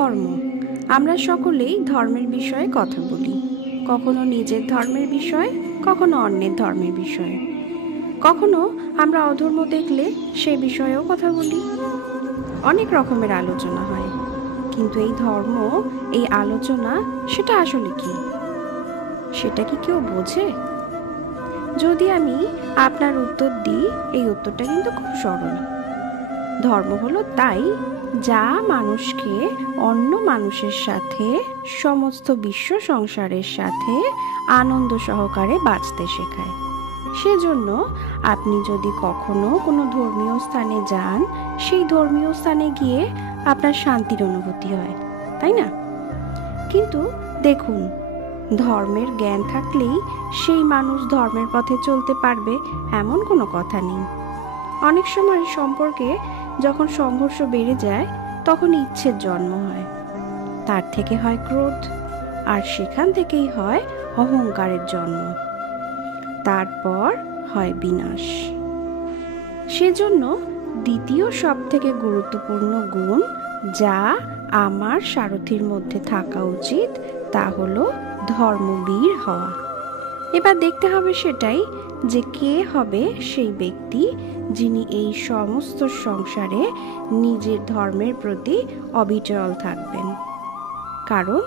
ধর্ম। আমরা সকলেই ধর্মের বিষয়ে কথা বলি, কখনো নিজের ধর্মের বিষয়ে, কখনো অন্যের ধর্মের বিষয়ে, কখনো আমরা অধর্ম দেখলে সে বিষয়েও কথা বলি। অনেক রকমের আলোচনা হয়, কিন্তু এই ধর্ম, এই আলোচনা, সেটা আসলে কি? সেটা কি কেউ বোঝে? যদি আমি আপনার উত্তর দিই, এই উত্তরটা কিন্তু খুব সরল। ধর্ম হলো তাই যা মানুষকে অন্য মানুষের সাথে, সমস্ত বিশ্ব সংসারের সাথে আনন্দ সহকারে বাঁচতে শেখায়। সেজন্য আপনি যদি কখনো কোনো ধর্মীয় স্থানে যান, সেই ধর্মীয় স্থানে গিয়ে আপনার শান্তির অনুভূতি হয়, তাই না? কিন্তু দেখুন, ধর্মের জ্ঞান থাকলেই সেই মানুষ ধর্মের পথে চলতে পারবে এমন কোনো কথা নেই। অনেক সময় সম্পর্কে যখন সংঘর্ষ বেড়ে যায়, তখন ইচ্ছের জন্ম হয়, তার থেকে হয় ক্রোধ, আর সেখান থেকেই হয় অহংকারের জন্ম, তারপর হয় বিনাশ। সেজন্য দ্বিতীয় সব থেকে গুরুত্বপূর্ণ গুণ যা আমার সারথীর মধ্যে থাকা উচিত, তা হলো ধর্মবীর হওয়া। এবার দেখতে হবে সেটাই, যে কে হবে সেই ব্যক্তি যিনি এই সমস্ত সংসারে নিজের ধর্মের প্রতি অবিচল থাকবেন। কারণ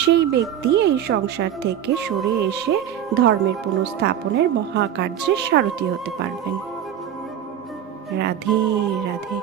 সেই ব্যক্তি এই সংসার থেকে সরে এসে ধর্মের পুনঃস্থাপনের মহাকার্যের সারথি হতে পারবেন। রাধে রাধে।